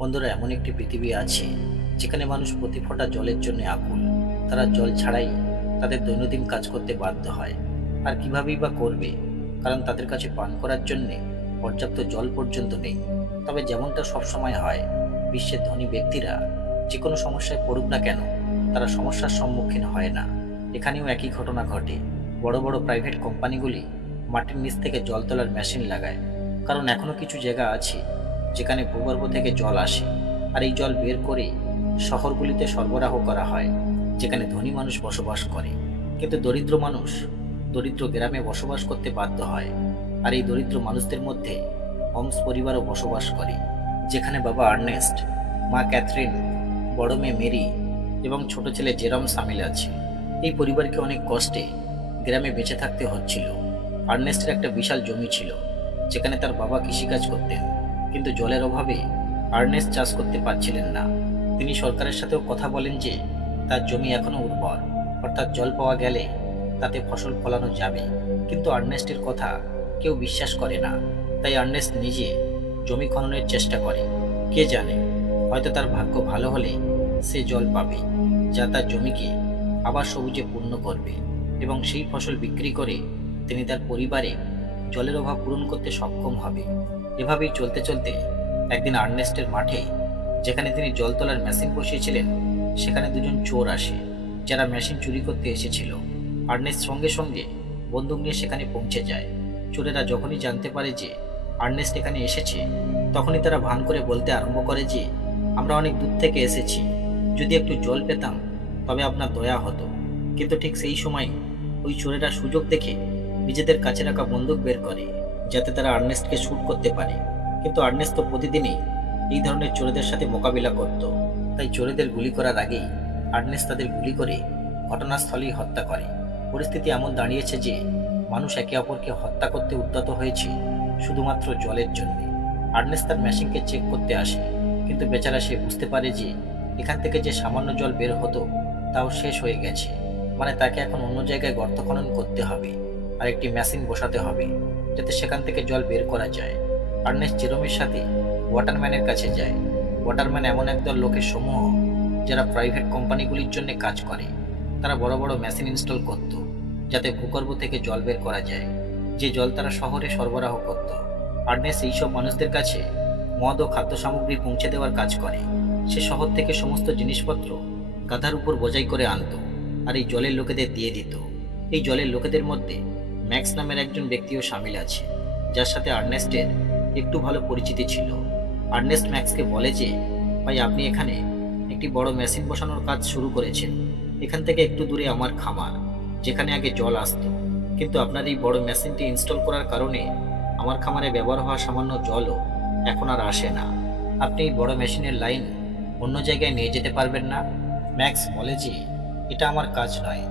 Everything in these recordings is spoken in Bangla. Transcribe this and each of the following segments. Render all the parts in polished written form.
বন্ধুরা, এমন একটি পৃথিবী আছে যেখানে মানুষ প্রতি ফোঁটা জলের জন্য আকুল। তারা জল ছাড়াই তাদের দৈনন্দিন কাজ করতে বাধ্য হয়। আর কিভাবেই বা করবে, কারণ তাদের কাছে পান করার জন্যে পর্যাপ্ত জল পর্যন্ত নেই। তবে যেমনটা সবসময় হয়, বিশ্বের ধনী ব্যক্তিরা যে কোনো সমস্যায় পড়ুক না কেন, তারা সমস্যার সম্মুখীন হয় না। এখানেও একই ঘটনা ঘটে। বড় বড় প্রাইভেট কোম্পানিগুলি মাটির নিচ থেকে জল তোলার মেশিন লাগায়, কারণ এখনো কিছু জায়গা আছে যেখানে ভূগর্ভ থেকে জল আসে, আর এই জল বের করে শহরগুলিতে সরবরাহ করা হয়, যেখানে ধনী মানুষ বসবাস করে। কিন্তু দরিদ্র মানুষ দরিদ্র গ্রামে বসবাস করতে বাধ্য হয়। আর এই দরিদ্র মানুষদের মধ্যে হোমস পরিবারও বসবাস করে, যেখানে বাবা আর্নেস্ট, মা ক্যাথরিন, বড় মেয়ে মেরি এবং ছোট ছেলে জেরম সামিল আছে। এই পরিবারকে অনেক কষ্টে গ্রামে বেঁচে থাকতে হচ্ছিল। আর্নেস্টের একটা বিশাল জমি ছিল, যেখানে তার বাবা কৃষিকাজ করতেন, কিন্তু জলের অভাবে আর্নেস্ট চাষ করতে পারছিলেন না। তিনি সরকারের সাথেও কথা বলেন যে তার জমি এখনো উর্বর, অর্থাৎ জল পাওয়া গেলে তাতে ফসল ফলানো যাবে। কিন্তু আর্নেস্টের কথা কেউ বিশ্বাস করে না। তাই আর্নেস্ট নিজে জমি খননের চেষ্টা করে। কে জানে, হয়তো তার ভাগ্য ভালো হলে সে জল পাবে, যা তার জমিকে আবার সবুজে পূর্ণ করবে, এবং সেই ফসল বিক্রি করে তিনি তার পরিবারে জলের অভাব পূরণ করতে সক্ষম হবে। এভাবেই চলতে চলতে একদিন আর্নেস্টের মাঠে, যেখানে তিনি জল তোলার মেশিন বসিয়েছিলেন, সেখানে দুজন চোর আসে, যারা মেশিন চুরি করতে এসেছিল। আর্নেস্ট সঙ্গে সঙ্গে বন্দুক নিয়ে সেখানে পৌঁছে যায়। চোরেরা যখনই জানতে পারে যে আর্নেস্ট এখানে এসেছে, তখনই তারা ভান করে বলতে আরম্ভ করে যে আমরা অনেক দূর থেকে এসেছি, যদি একটু জল পেতাম তবে আপনার দয়া হতো। কিন্তু ঠিক সেই সময় ওই চোরেরা সুযোগ দেখে নিজেদের কাছে রাখা বন্দুক বের করে, যাতে তারা আর্নেস্টকে শ্যুট করতে পারে। কিন্তু আর্নেস্ট তো প্রতিদিনই এই ধরনের চোরেদের সাথে মোকাবিলা করত। তাই চোরেদের গুলি করার আগেই আর্নেস্ট তাদের গুলি করে ঘটনাস্থলেই হত্যা করে। পরিস্থিতি এমন দাঁড়িয়েছে যে মানুষ একে অপরকে হত্যা করতে উদ্যত হয়েছে শুধুমাত্র জলের জন্য। আর্নেস্ট তার মেশিনকে চেক করতে আসে, কিন্তু বেচারা সে বুঝতে পারে যে এখান থেকে যে সামান্য জল বের হতো তাও শেষ হয়ে গেছে। মানে তাকে এখন অন্য জায়গায় গর্ত খনন করতে হবে আর একটি মেশিন বসাতে হবে, যাতে সেখান থেকে জল বের করা যায়। আর্নেস্ট জেরোমের সাথে ওয়াটারম্যানের কাছে যায়। ওয়াটারম্যান এমন একদল লোকের সমূহ যারা প্রাইভেট কোম্পানিগুলির জন্য কাজ করে। তারা বড় বড় মেশিন ইনস্টল করত, যাতে ভূগর্ভ থেকে জল বের করা যায়, যে জল তারা শহরে সরবরাহ করত। আর্নেস্ট এইসব মানুষদের কাছে মদ ও খাদ্য সামগ্রী পৌঁছে দেওয়ার কাজ করে। সে শহর থেকে সমস্ত জিনিসপত্র গাধার উপর বোঝাই করে আনত, আর এই জলের লোকেদের দিয়ে দিত। এই জলের লোকেদের মধ্যে ম্যাক্স নামের একজন ব্যক্তিও সামিল আছে, যার সাথে আর্নেস্টের একটু ভালো পরিচিতি ছিল। আর্নেস্ট ম্যাক্সকে বলে যে ভাই, আপনি এখানে একটি বড় মেশিন বসানোর কাজ শুরু করেছেন। এখান থেকে একটু দূরে আমার খামার, যেখানে আগে জল আসতো, কিন্তু আপনার এই বড় মেশিনটি ইনস্টল করার কারণে আমার খামারে ব্যবহার হওয়া সামান্য জলও এখন আর আসে না। আপনি এই বড় মেশিনের লাইন অন্য জায়গায় নিয়ে যেতে পারবেন না? ম্যাক্স বলে যে এটা আমার কাজ নয়,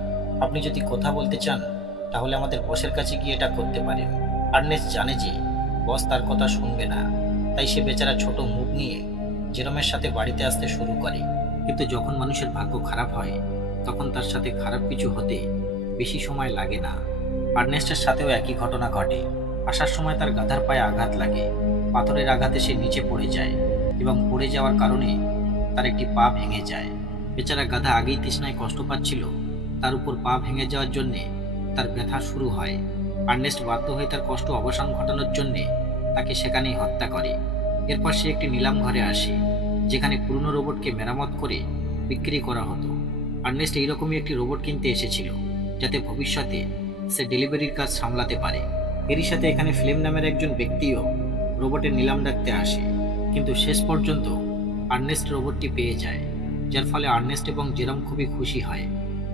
আপনি যদি কথা বলতে চান তাহলে আমাদের বসের কাছে গিয়ে এটা করতে পারেন। আর্নেস্ট জানে যে বস তার কথা শুনবে না, তাই সে বেচারা ছোট মুখ নিয়ে জেরোমের সাথে বাড়িতে আসতে শুরু করে। কিন্তু যখন মানুষের ভাগ্য খারাপ হয়, তখন তার সাথে খারাপ কিছু হতে বেশি সময় লাগে না। আর্নেস্টের সাথেও একই ঘটনা ঘটে। আসার সময় তার গাধার পায়ে আঘাত লাগে। পাথরের আঘাতে সে নিচে পড়ে যায়, এবং পড়ে যাওয়ার কারণে তার একটি পা ভেঙে যায়। বেচারা গাধা আগেই তৃষ্ণায় কষ্ট পাচ্ছিল, তার উপর পা ভেঙে যাওয়ার জন্যে তার ব্যথা শুরু হয়। আর্নেস্ট বাধ্য হয়ে তার কষ্ট অবসান ঘটানোর জন্যে তাকে সেখানেই হত্যা করে। এরপর সে একটি নিলাম ঘরে আসে, যেখানে পুরনো রোবটকে মেরামত করে বিক্রি করা হতো। আর্নেস্ট এইরকমই একটি রোবট কিনতে এসেছিল, যাতে ভবিষ্যতে সে ডেলিভারির কাজ সামলাতে পারে। এরই সাথে এখানে ফ্লেম নামের একজন ব্যক্তিও রোবটের নিলাম ডাকতে আসে, কিন্তু শেষ পর্যন্ত আর্নেস্ট রোবটটি পেয়ে যায়, যার ফলে আর্নেস্ট এবং জেরম খুবই খুশি হয়।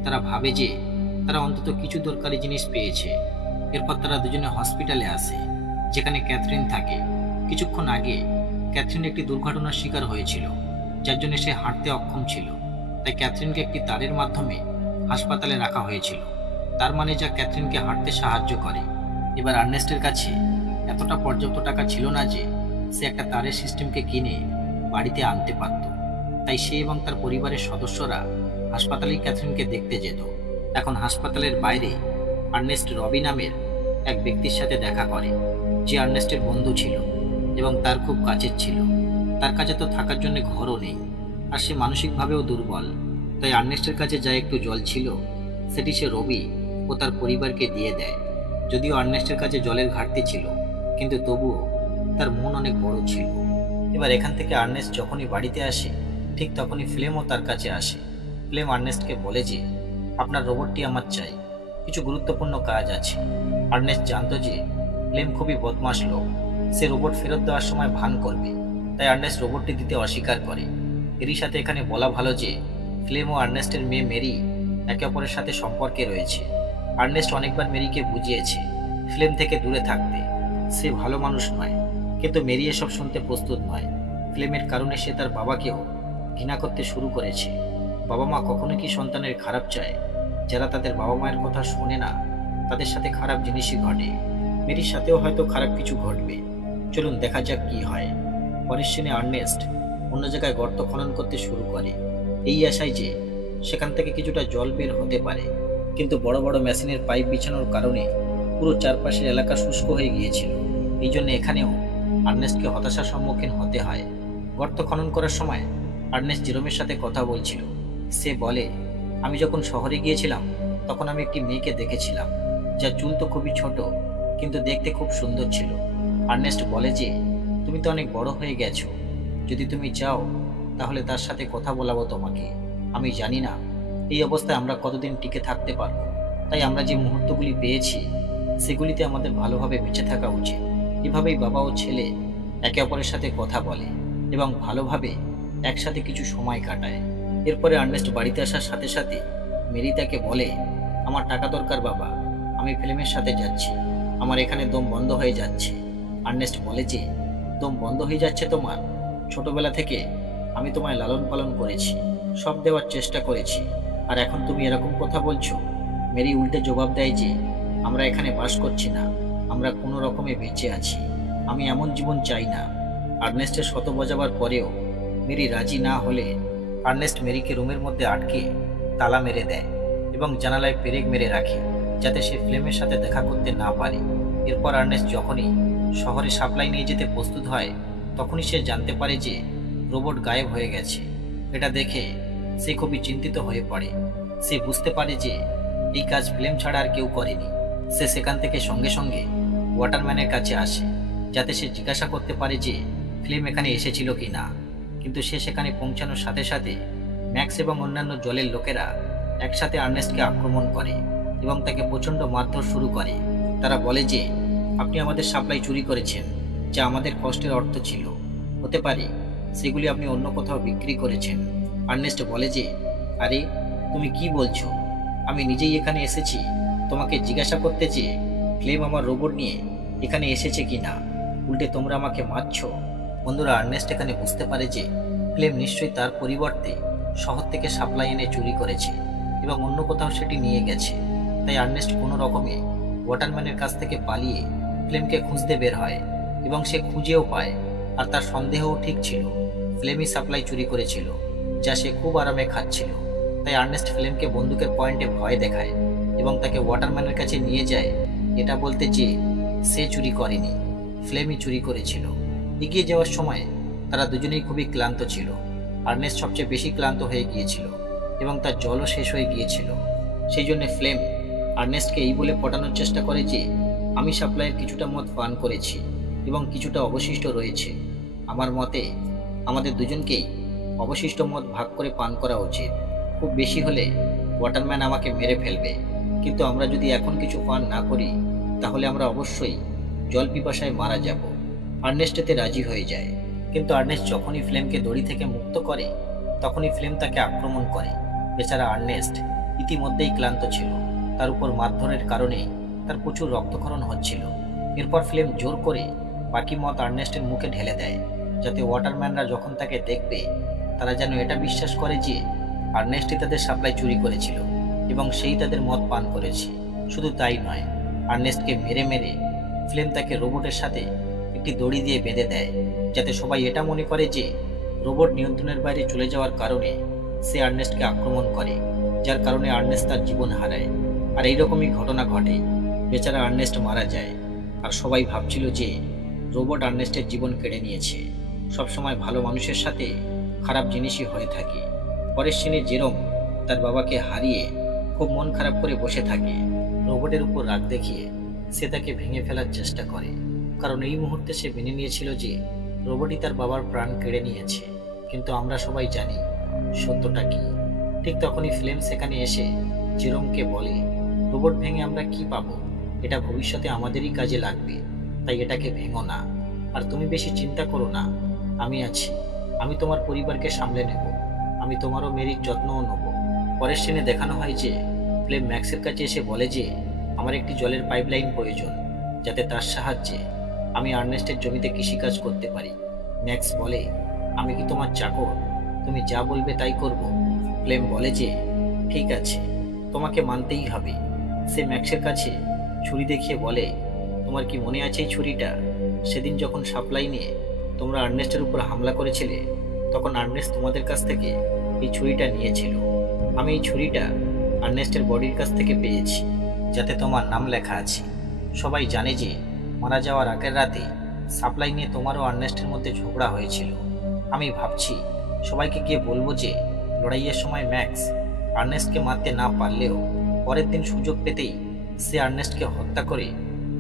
তারা ভাবে যে তারা অন্তত কিছু দরকারি জিনিস পেয়েছে। এরপর তারা দুজনে হসপিটালে আসে, যেখানে ক্যাথরিন থাকে। কিছুক্ষণ আগে ক্যাথরিন একটি দুর্ঘটনার শিকার হয়েছিল, যার জন্য সে হাঁটতে অক্ষম ছিল। তাই ক্যাথরিনকে একটি তারের মাধ্যমে হাসপাতালে রাখা হয়েছিল, তার মানে যা ক্যাথরিনকে হাঁটতে সাহায্য করে। এবার আর্নেস্টের কাছে এতটা পর্যাপ্ত টাকা ছিল না যে সে একটা তারের সিস্টেমকে কিনে বাড়িতে আনতে পারত। তাই সে এবং তার পরিবারের সদস্যরা হাসপাতালেই ক্যাথরিনকে দেখতে যেত। এখন হাসপাতালের বাইরে আর্নেস্ট রবি নামের এক ব্যক্তির সাথে দেখা করে, যে আর্নেস্টের বন্ধু ছিল এবং তার খুব কাছের ছিল। তার কাছে তো থাকার জন্য ঘরও নেই, আর সে মানসিকভাবেও দুর্বল। তাই আর্নেস্টের কাছে যা একটু জল ছিল সেটি সে রবি ও তার পরিবারকে দিয়ে দেয়। যদিও আর্নেস্টের কাছে জলের ঘাটতি ছিল, কিন্তু তবুও তার মন অনেক বড় ছিল। এবার এখান থেকে আর্নেস্ট যখনই বাড়িতে আসে, ঠিক তখনই ফ্লেমও তার কাছে আসে। ফ্লেম আর্নেস্টকে বলে যে আপনার রোবটটি আমার চাই, কিছু গুরুত্বপূর্ণ কাজ আছে। আর্নেস্ট জানতো যে ফ্লেম খুবই বদমাশ লোক, সে রোবট ফেরত দেওয়ার সময় ভান করবে। তাই আর্নেস্ট রোবটটি দিতে অস্বীকার করে। এরই সাথে এখানে বলা ভালো যে ফ্লেম ও আর্নেস্টের মেয়ে মেরি একে অপরের সাথে সম্পর্কে রয়েছে। আর্নেস্ট অনেকবার মেরিকে বুঝিয়েছে ফ্লেম থেকে দূরে থাকতে, সে ভালো মানুষ নয়। কিন্তু মেরি এসব শুনতে প্রস্তুত নয়। ফ্লেমের কারণে সে তার বাবাকেও ঘৃণা করতে শুরু করেছে। বাবা মা কখনো কি সন্তানের খারাপ চায়? যারা তাদের বাবা মায়ের কথা শোনে না, তাদের সাথে খারাপ জিনিসই ঘটে। মেরির সাথেও হয়তো খারাপ কিছু ঘটবে। চলুন দেখা যাক কি হয়। পরের সিনে আর্নেস্ট অন্য জায়গায় গর্ত খনন করতে শুরু করে, এই আশায় যে সেখান থেকে কিছুটা জল বের হতে পারে। কিন্তু বড় বড় মেশিনের পাইপ বিছানোর কারণে পুরো চারপাশের এলাকা শুষ্ক হয়ে গিয়েছিল। এই জন্য এখানেও আর্নেস্টকে হতাশার সম্মুখীন হতে হয়। গর্ত খনন করার সময় আর্নেস্ট জেরোমের সাথে কথা বলছিল। সে বলে, আমি যখন শহরে গিয়েছিলাম তখন আমি একটি মেয়েকে দেখেছিলাম, যার চুল তো খুবই ছোট, কিন্তু দেখতে খুব সুন্দর ছিল। আর্নেস্ট বলে যে তুমি তো অনেক বড় হয়ে গেছো, যদি তুমি চাও তাহলে তার সাথে কথা বলাবো তোমাকে। আমি জানি না এই অবস্থায় আমরা কতদিন টিকে থাকতে পারবো, তাই আমরা যে মুহূর্তগুলি পেয়েছি সেগুলিতে আমাদের ভালোভাবে বেঁচে থাকা উচিত। এভাবেই বাবা ও ছেলে একে অপরের সাথে কথা বলে এবং ভালোভাবে একসাথে কিছু সময় কাটায়। এরপরে আর্নেস্ট বাড়িতে আসার সাথে সাথে মেরি তাকে বলে, আমার টাকা দরকার বাবা, আমি ফিল্মের সাথে যাচ্ছি, আমার এখানে দম বন্ধ হয়ে যাচ্ছে। আর্নেস্ট বলে যে দম বন্ধ হয়ে যাচ্ছে তোমার? ছোটবেলা থেকে আমি তোমায় লালন পালন করেছি, সব দেওয়ার চেষ্টা করেছি, আর এখন তুমি এরকম কথা বলছো? মেরি উল্টে জবাব দেয় যে আমরা এখানে বাস করছি না, আমরা কোনো রকমে বেঁচে আছি, আমি এমন জীবন চাই না। আর্নেস্টের শত বোঝাবার পরেও মেরি রাজি না হলে আর্নেস্ট মেরিকে রুমের মধ্যে আটকে তালা মেরে দেয় এবং জানালায় পেরেক মেরে রাখে, যাতে সে ফ্লেমের সাথে দেখা করতে না পারে। এরপর আর্নেস্ট যখনই শহরে সাপ্লাই নিয়ে যেতে প্রস্তুত হয়, তখনই সে জানতে পারে যে রোবট গায়েব হয়ে গেছে। এটা দেখে সে খুবই চিন্তিত হয়ে পড়ে। সে বুঝতে পারে যে এই কাজ ফ্লেম ছাড়া আর কেউ করেনি। সে সেখান থেকে সঙ্গে সঙ্গে ওয়াটারম্যানের কাছে আসে, যাতে সে জিজ্ঞাসা করতে পারে যে ফ্লেম এখানে এসেছিল কি না। কিন্তু সে সেখানে পৌঁছানোর সাথে সাথে ম্যাক্স এবং অন্যান্য জলের লোকেরা একসাথে আর্নেস্টকে আক্রমণ করে এবং তাকে প্রচণ্ড মারধর শুরু করে। তারা বলে যে আপনি আমাদের সাপ্লাই চুরি করেছেন, যা আমাদের কষ্টের অর্থ ছিল। হতে পারে সেগুলি আপনি অন্য কোথাও বিক্রি করেছেন। আর্নেস্ট বলে যে আরে তুমি কি বলছো? আমি নিজেই এখানে এসেছি তোমাকে জিজ্ঞাসা করতে যে ফ্লেম আমার রোবট নিয়ে এখানে এসেছে কি না, উল্টে তোমরা আমাকে মারছো। বন্ধুরা, আর্নেস্ট এখানে বুঝতে পারে যে ফ্লেম নিশ্চয়ই তার পরিবর্তে শহর থেকে সাপ্লাই এনে চুরি করেছে এবং অন্য কোথাও সেটি নিয়ে গেছে। তাই আর্নেস্ট কোনো রকমে ওয়াটারম্যানের কাছ থেকে পালিয়ে ফ্লেমকে খুঁজতে বের হয় এবং সে খুঁজেও পায়। আর তার সন্দেহও ঠিক ছিল, ফ্লেমই সাপ্লাই চুরি করেছিল, যা সে খুব আরামে খাচ্ছিল। তাই আর্নেস্ট ফ্লেমকে বন্দুকের পয়েন্টে ভয় দেখায় এবং তাকে ওয়াটারম্যানের কাছে নিয়ে যায়, এটা বলতে যে সে চুরি করেনি, ফ্লেমই চুরি করেছিল। এগিয়ে যাওয়ার সময় তারা দুজনেই খুবই ক্লান্ত ছিল। আর্নেস্ট সবচেয়ে বেশি ক্লান্ত হয়ে গিয়েছিল এবং তার জলও শেষ হয়ে গিয়েছিল। সেই জন্য ফ্লেম আর্নেস্টকে এই বলে পটানোর চেষ্টা করে যে আমি সাপ্লাইয়ের কিছুটা মদ পান করেছি এবং কিছুটা অবশিষ্ট রয়েছে। আমার মতে আমাদের দুজনকেই অবশিষ্ট মদ ভাগ করে পান করা উচিত। খুব বেশি হলে ওয়াটারম্যান আমাকে মেরে ফেলবে, কিন্তু আমরা যদি এখন কিছু পান না করি তাহলে আমরা অবশ্যই জল পিপাসায় মারা যাব। আর্নেস্ট এতে রাজি হয়ে যায়, কিন্তু আর্নেস্ট যখনই ফ্লেমকে দড়ি থেকে মুক্ত করে তখনই ফ্লেম তাকে আক্রমণ করে। বেচারা আর্নেস্ট ইতিমধ্যেই ক্লান্ত ছিল, তার উপর মারধরের কারণে তার প্রচুর রক্তক্ষরণ হচ্ছিল। এরপর ফ্লেম জোর করে বাকি মদ আর্নেস্টের মুখে ঢেলে দেয়, যাতে ওয়াটারম্যানরা যখন তাকে দেখবে তারা যেন এটা বিশ্বাস করে যে আর্নেস্টই তাদের সাপ্লাই চুরি করেছিল এবং সেই তাদের মদ পান করেছে। শুধু তাই নয়, আর্নেস্টকে মেরে মেরে ফ্লেম তাকে রোবটের সাথে একটি দড়ি দিয়ে বেঁধে দেয়, যাতে সবাই এটা মনে করে যে রোবট নিয়ন্ত্রণের বাইরে চলে যাওয়ার কারণে সে আর্নেস্টকে আক্রমণ করে, যার কারণে আর্নেস্ট তার জীবন হারায়। আর এইরকমই ঘটনা ঘটে, বেচারা আর্নেস্ট মারা যায় আর সবাই ভাবছিল যে রোবট আর্নেস্টের জীবন কেড়ে নিয়েছে। সবসময় ভালো মানুষের সাথে খারাপ জিনিসই হয়ে থাকে। পরের সিনে জেরোম তার বাবাকে হারিয়ে খুব মন খারাপ করে বসে থাকে। রোবটের উপর রাগ দেখিয়ে সে তাকে ভেঙে ফেলার চেষ্টা করে, কারণ এই মুহূর্তে সে মেনে নিয়েছিল যে রোবটই তার বাবার প্রাণ কেড়ে নিয়েছে। কিন্তু আমরা সবাই জানি সত্যটা কি। ঠিক তখনই ফ্লেম সেখানে এসে জেরোমকে বলে, রোবট ভেঙে আমরা কি পাবো? এটা ভবিষ্যতে আমাদেরই কাজে লাগবে, তাই এটাকে ভেঙো না। আর তুমি বেশি চিন্তা করো না, আমি আছি। আমি তোমার পরিবারকে সামলে নেব। আমি তোমারও মেরির যত্নও নেব। পরের সিনে দেখানো হয় যে ফ্লেম ম্যাক্সের কাছে এসে বলে যে আমার একটি জলের পাইপলাইন প্রয়োজন, যাতে তার সাহায্যে আমি আর্নেস্টের জমিতে কৃষিকাজ করতে পারি। ম্যাক্স বলে, আমি কি তোমার চাকর? তুমি যা বলবে তাই করব। ফ্লেম বলে যে ঠিক আছে, তোমাকে মানতেই হবে। সে ম্যাক্সের কাছে ছুরি দেখিয়ে বলে, তোমার কি মনে আছে এই ছুরিটা? সেদিন যখন সাপ্লাই নিয়ে তোমরা আর্নেস্টের উপর হামলা করেছিলে, তখন আর্নেস্ট তোমাদের কাছ থেকে এই ছুরিটা নিয়েছিল। আমি এই ছুরিটা আর্নেস্টের বডির কাছ থেকে পেয়েছি, যাতে তোমার নাম লেখা আছে। সবাই জানে যে মারা যাওয়ার আগের রাতে সাপ্লাই নিয়ে তোমারও আর্নেস্টের মধ্যে ঝগড়া হয়েছিল। আমি ভাবছি সবাইকে গিয়ে বলবো যে লড়াইয়ের সময় ম্যাক্স আর্নেস্টকে মারতে না পারলেও পরের দিন সুযোগ পেতেই সে আর্নেস্টকে হত্যা করে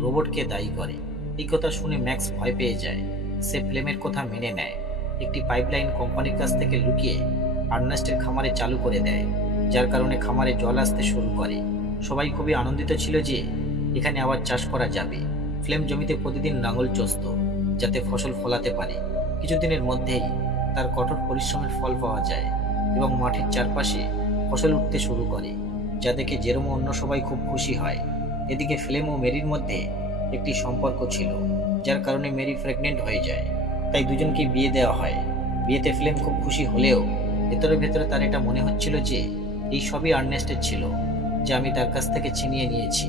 রোবটকে দায়ী করে। এই কথা শুনে ম্যাক্স ভয় পেয়ে যায়। সে ফ্লেমের কথা মেনে নেয়, একটি পাইপলাইন কোম্পানির কাছ থেকে লুকিয়ে আর্নেস্টের খামারে চালু করে দেয়, যার কারণে খামারে জল আসতে শুরু করে। সবাই খুবই আনন্দিত ছিল যে এখানে আবার চাষ করা যাবে। ফ্লেম জমিতে প্রতিদিন লাঙল চষত, যাতে ফসল ফলাতে পারে। কিছুদিনের মধ্যেই তার কঠোর পরিশ্রমের ফল পাওয়া যায় এবং মাঠের চারপাশে ফসল উঠতে শুরু করে, যা দেখে জেরোম ও অন্য সবাই খুব খুশি হয়। এদিকে ফ্লেম ও মেরির মধ্যে একটি সম্পর্ক ছিল, যার কারণে মেরি প্রেগনেন্ট হয়ে যায়। তাই দুজনকে বিয়ে দেওয়া হয়। বিয়েতে ফ্লেম খুব খুশি হলেও ভেতরে ভেতরে তার এটা মনে হচ্ছিল যে এই সবই আর্নেস্টের ছিল, যা আমি তার কাছ থেকে ছিনিয়ে নিয়েছি।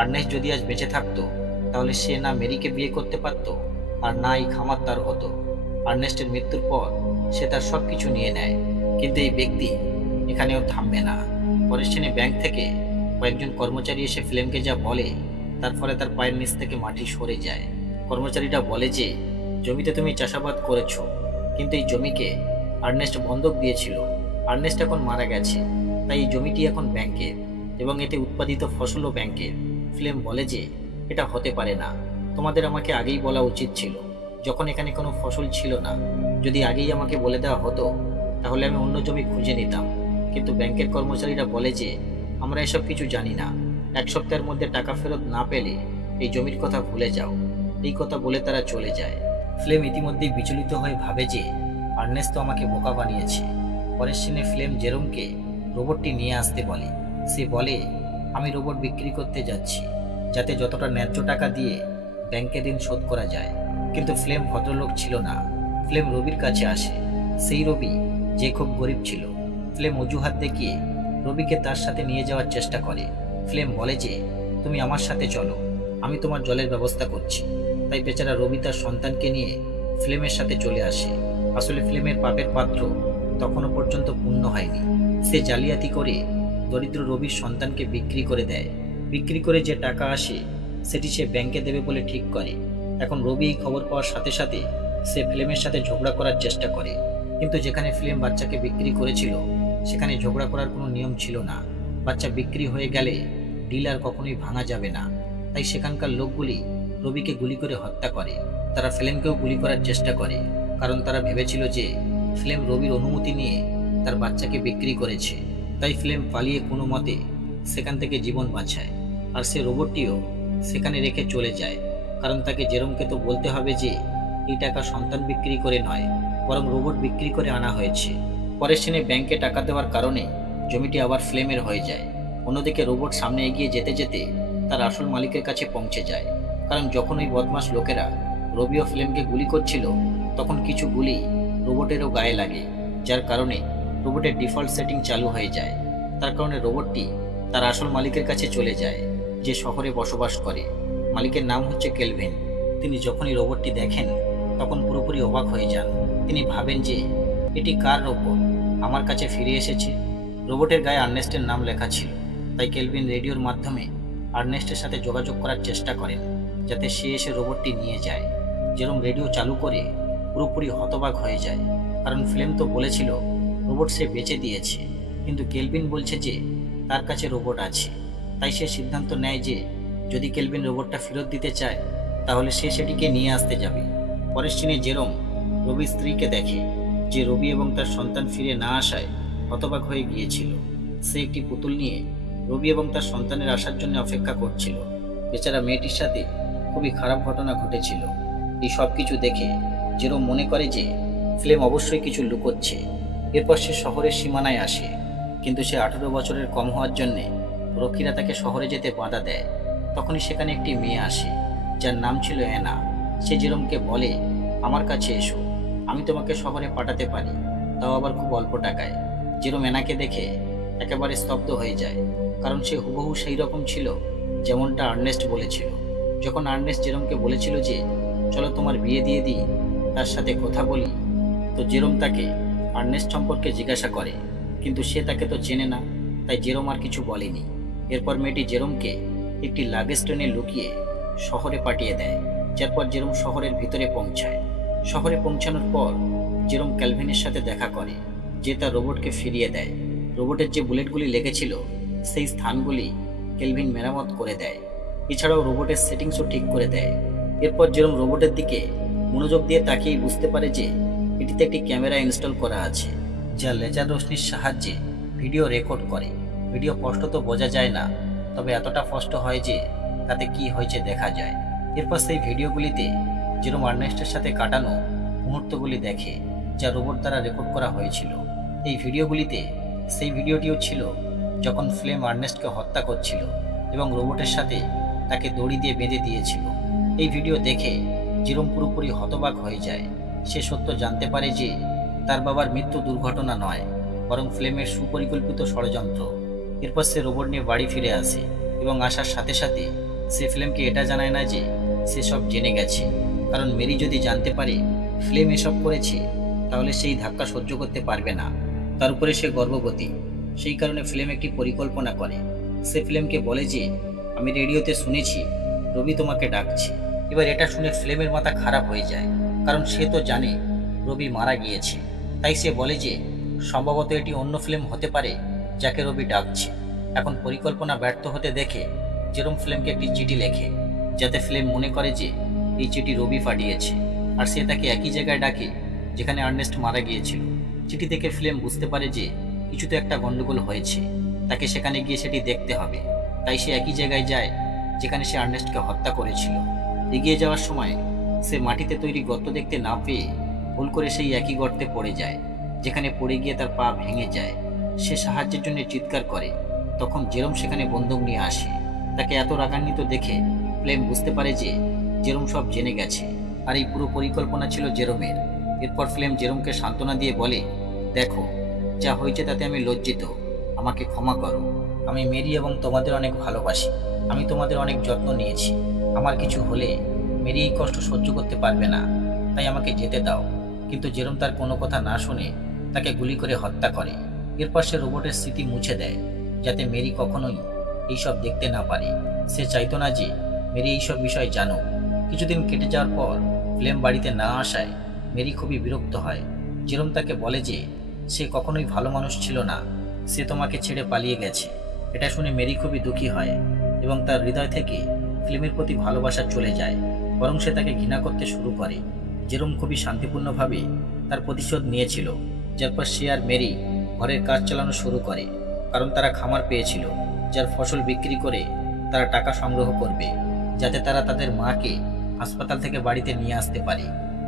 আর্নেস্ট যদি আজ বেঁচে থাকতো, তাহলে সে না মেরিকে বিয়ে করতে পারত, আর না এই খামার তার হতো। আর্নেস্টের মৃত্যুর পর সে তার সবকিছু নিয়ে নেয়, কিন্তু এই ব্যক্তি এখানেও থামবে না। পরের সিনে ব্যাংক থেকে কয়েকজন কর্মচারী এসে ফ্লেমকে যা বলে, তার ফলে তার পায়ের নিচ থেকে মাটি সরে যায়। কর্মচারীরা বলে যে জমিতে তুমি চাষাবাদ করেছো, কিন্তু এই জমিকে আর্নেস্ট বন্ধক দিয়েছিল। আর্নেস্ট এখন মারা গেছে, তাই এই জমিটি এখন ব্যাংকের এবং এতে উৎপাদিত ফসলও ব্যাংকের। ফ্লেম বলে যে এটা হতে পারে না, তোমাদের আমাকে আগেই বলা উচিত ছিল, যখন এখানে কোনো ফসল ছিল না। যদি আগেই আমাকে বলে দেওয়া হতো, তাহলে আমি অন্য জমি খুঁজে নিতাম। কিন্তু ব্যাংকের কর্মচারীরা বলে যে আমরা এসব কিছু জানি না। 1 সপ্তাহের মধ্যে টাকা ফেরত না পেলে এই জমির কথা ভুলে যাও। এই কথা বলে তারা চলে যায়। ফ্লেম ইতিমধ্যেই বিচলিত হয়ে ভাবে যে আর্নেস্ট তো আমাকে বোকা বানিয়েছে। পরের সিনে ফ্লেম জেরোমকে রোবটটি নিয়ে আসতে বলে। সে বলে, আমি রোবট বিক্রি করতে যাচ্ছি, যাতে যতটা ন্যায্য টাকা দিয়ে ব্যাংকে ঋণ শোধ করা যায়। কিন্তু ফ্লেম ভদ্রলোক ছিল না। ফ্লেম রবির কাছে আসে, সেই রবি যে খুব গরিব ছিল। ফ্লেম অজুহাত দেখিয়ে রবিকে তার সাথে নিয়ে যাওয়ার চেষ্টা করে। ফ্লেম বলে যে তুমি আমার সাথে চলো, আমি তোমার জলের ব্যবস্থা করছি। তাই বেচারা রবি তার সন্তানকে নিয়ে ফ্লেমের সাথে চলে আসে। আসলে ফ্লেমের পাপের পাত্র তখনও পর্যন্ত পূর্ণ হয়নি। সে জালিয়াতি করে দরিদ্র রবির সন্তানকে বিক্রি করে দেয়। বিক্রি করে যে টাকা আসে সেটি সে ব্যাংকে দেবে বলে ঠিক করে। এখন রবি এই খবর পাওয়ার সাথে সাথে সে ফ্লেমের সাথে ঝগড়া করার চেষ্টা করে, কিন্তু যেখানে ফ্লেম বাচ্চাকে বিক্রি করেছিল সেখানে ঝগড়া করার কোনো নিয়ম ছিল না। বাচ্চা বিক্রি হয়ে গেলে ডিল আর কখনোই ভাঙা যাবে না। তাই সেখানকার লোকগুলি রবিকে গুলি করে হত্যা করে। তারা ফ্লেমকেও গুলি করার চেষ্টা করে, কারণ তারা ভেবেছিল যে ফ্লেম রবির অনুমতি নিয়ে তার বাচ্চাকে বিক্রি করেছে। তাই ফ্লেম পালিয়ে কোনো মতে সেখান থেকে জীবন বাঁচায়, আর সে রোবটটিও সেখানে রেখে চলে যায়, কারণ তাকে জেরোমকে তো বলতে হবে যে এই টাকা সন্তান বিক্রি করে নয়, বরং রোবট বিক্রি করে আনা হয়েছে। পরের সিনে ব্যাংকে টাকা দেওয়ার কারণে জমিটি আবার ফ্লেমের হয়ে যায়। অন্যদিকে রোবট সামনে এগিয়ে যেতে যেতে তার আসল মালিকের কাছে পৌঁছে যায়, কারণ যখন ওই বদমাশ লোকেরা রবি ও ফ্লেমকে গুলি করছিল, তখন কিছু গুলি রোবটেরও গায়ে লাগে, যার কারণে রোবটের ডিফল্ট সেটিং চালু হয়ে যায়। তার কারণে রোবটটি তার আসল মালিকের কাছে চলে যায়, যে শহরে বসবাস করে। মালিকের নাম হচ্ছে কেলভিন। তিনি যখনই রোবটটি দেখেন তখন পুরোপুরি অবাক হয়ে যান। তিনি ভাবেন যে এটি কার রোবট আমার কাছে ফিরে এসেছে। রোবটের গায়ে আর্নেস্টের নাম লেখা ছিল, তাই কেলভিন রেডিওর মাধ্যমে আর্নেস্টের সাথে যোগাযোগ করার চেষ্টা করেন, যাতে সে এসে রোবটটি নিয়ে যায়। যেরকম রেডিও চালু করে পুরোপুরি হতবাক হয়ে যায়, কারণ ফ্লেম তো বলেছিল রোবট সে বেচে দিয়েছে, কিন্তু কেলভিন বলছে যে তার কাছে রোবট আছে। তাই সে সিদ্ধান্ত নেয় যে যদি কেলভিন রোবটটা ফেরত দিতে চায় তাহলে সে সেটিকে নিয়ে আসতে যাবে। পরের সিনে জেরোম রবির স্ত্রীকে দেখে যে রবি এবং তার সন্তান ফিরে না আসায় হতবাক হয়ে গিয়েছিল। সে একটি পুতুল নিয়ে রবি এবং তার সন্তানের আসার জন্য অপেক্ষা করছিল। বেচারা মেয়েটির সাথে খুবই খারাপ ঘটনা ঘটেছিল। এই সব কিছু দেখে জেরোম মনে করে যে ফ্লেম অবশ্যই কিছু লুকোচ্ছে। এরপর সে শহরের সীমানায় আসে, কিন্তু সে 18 বছরের কম হওয়ার জন্যে রক্ষীরা তাকে শহরে যেতে বাধা দেয়। তখনই সেখানে একটি মেয়ে আসে যার নাম ছিল অ্যানা। সে জেরোমকে বলে, আমার কাছে এসো, আমি তোমাকে শহরে পাঠাতে পারি, তাও আবার খুব অল্প টাকায়। জেরোম অ্যানাকে দেখে একেবারে স্তব্ধ হয়ে যায়, কারণ সে হুবহু সেই রকম ছিল যেমনটা আর্নেস্ট বলেছিল। যখন আর্নেস্ট জেরোমকে বলেছিল যে চলো তোমার বিয়ে দিয়ে দিই, তার সাথে কথা বলি, তো জেরোম তাকে আর্নেস্ট সম্পর্কে জিজ্ঞাসা করে, কিন্তু সে তাকে তো চেনে না, তাই জেরোম আর কিছু বলেনি। এরপর মেয়েটি জেরোমকে একটি লাগেজ ট্রেনে লুকিয়ে শহরে পাঠিয়ে দেয়, যারপর জেরোম শহরের ভিতরে পৌঁছায়। শহরে পৌঁছানোর পর জেরোম ক্যালভিনের সাথে দেখা করে, যে তার রোবটকে ফিরিয়ে দেয়। রোবটের যে বুলেটগুলি লেগেছিল সেই স্থানগুলি কেলভিন মেরামত করে দেয়। এছাড়াও রোবটের সেটিংসও ঠিক করে দেয়। এরপর জেরোম রোবটের দিকে মনোযোগ দিয়ে তাকিয়ে বুঝতে পারে যে এটিতে একটি ক্যামেরা ইনস্টল করা আছে, যা লেজার রশ্মির সাহায্যে ভিডিও রেকর্ড করে। ভিডিও স্পষ্ট তো বোঝা যায় না, তবে এতটা স্পষ্ট হয় যে তাতে কি হয়েছে দেখা যায়। এরপর সেই ভিডিওগুলিতে জেরোম আর্নেস্টের সাথে কাটানো মুহূর্তগুলি দেখে, যা রোবট দ্বারা রেকর্ড করা হয়েছিল। এই ভিডিওগুলিতে সেই ভিডিওটিও ছিল যখন ফ্লেম আর্নেস্টকে হত্যা করছিল এবং রোবটের সাথে তাকে দড়ি দিয়ে বেঁধে দিয়েছিল। এই ভিডিও দেখে জেরোম পুরোপুরি হতবাক হয়ে যায়। সে সত্য জানতে পারে যে তার বাবার মৃত্যু দুর্ঘটনা নয়, বরং ফ্লেমের সুপরিকল্পিত ষড়যন্ত্র। এরপর সে রোবট নিয়ে বাড়ি ফিরে আসে এবং আসার সাথে সাথে সে ফ্লেমকে এটা জানায় না যে সে সব জেনে গেছে, কারণ মেরি যদি জানতে পারে ফ্লেম এসব করেছে তাহলে সেই ধাক্কা সহ্য করতে পারবে না। তার উপরে সে গর্ভবতী, সেই কারণে ফ্লেম একটি পরিকল্পনা করে। সে ফ্লেমকে বলে যে আমি রেডিওতে শুনেছি রবি তোমাকে ডাকছে। এবার এটা শুনে ফ্লেমের মাথা খারাপ হয়ে যায়, কারণ সে তো জানে রবি মারা গিয়েছে। তাই সে বলে যে সম্ভবত এটি অন্য ফ্লেম হতে পারে যাকে রবি ডাকছে। এখন পরিকল্পনা ব্যর্থ হতে দেখে জেরোম ফ্লেমকে একটি চিঠি লেখে, যাতে ফ্লেম মনে করে যে এই চিঠি রবি পাঠিয়েছে, আর সে তাকে একই জায়গায় ডাকে যেখানে আর্নেস্ট মারা গিয়েছিল। চিঠি থেকে ফ্লেম বুঝতে পারে যে কিছুতে একটা গন্ডগোল হয়েছে, তাকে সেখানে গিয়ে সেটি দেখতে হবে। তাই সে একই জায়গায় যায় যেখানে সে আর্নেস্টকে হত্যা করেছিল। এগিয়ে যাওয়ার সময় সে মাটিতে তৈরি গর্ত দেখতে না পেয়ে ভুল করে সেই একই গর্তে পড়ে যায়, যেখানে পড়ে গিয়ে তার পা ভেঙে যায়। সে সাহায্যের জন্য চিৎকার করে, তখন জেরোম সেখানে বন্দুক নিয়ে আসে। তাকে এত রাগান্বিত দেখে ফ্লেম বুঝতে পারে যে জেরোম সব জেনে গেছে, আর এই পুরো পরিকল্পনা ছিল জেরোমের। এরপর ফ্লেম জেরোমকে সান্ত্বনা দিয়ে বলে, দেখো যা হয়েছে তাতে আমি লজ্জিত, আমাকে ক্ষমা করো। আমি মেরি এবং তোমাদের অনেক ভালোবাসি, আমি তোমাদের অনেক যত্ন নিয়েছি। আমার কিছু হলে মেরি এই কষ্ট সহ্য করতে পারবে না, তাই আমাকে যেতে দাও। কিন্তু জেরোম তার কোনো কথা না শুনে তাকে গুলি করে হত্যা করে। এরপর সে রোবটের স্মৃতি মুছে দেয়, যাতে মেরি কখনোই এইসব দেখতে না পারে। সে চাইতো না যে মেরি এইসব বিষয় জানুক। কিছুদিন কেটে যাওয়ার পর ফ্লেম বাড়িতে না আসায় মেরি খুবই বিরক্ত হয়। জেরোম তাকে বলে যে সে কখনোই ভালো মানুষ ছিল না, সে তোমাকে ছেড়ে পালিয়ে গেছে। এটা শুনে মেরি খুবই দুঃখী হয় এবং তার হৃদয় থেকে ফ্লেমের প্রতি ভালোবাসা চলে যায়, বরং সে তাকে ঘৃণা করতে শুরু করে। জেরোম খুবই শান্তিপূর্ণভাবে তার প্রতিশোধ নিয়েছিল, যারপর সে আর মেরি ঘরের কাজ চালানো শুরু করে, কারণ তারা খামার পেয়েছিল, যার ফসল বিক্রি করে তারা টাকা সংগ্রহ করবে, যাতে তারা তাদের মাকে হাসপাতাল থেকে বাড়িতে নিয়ে আসতে পারে।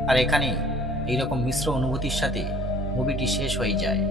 আর এখানে এইরকম মিশ্র অনুভূতির সাথে মুভিটি শেষ হয়ে যায়।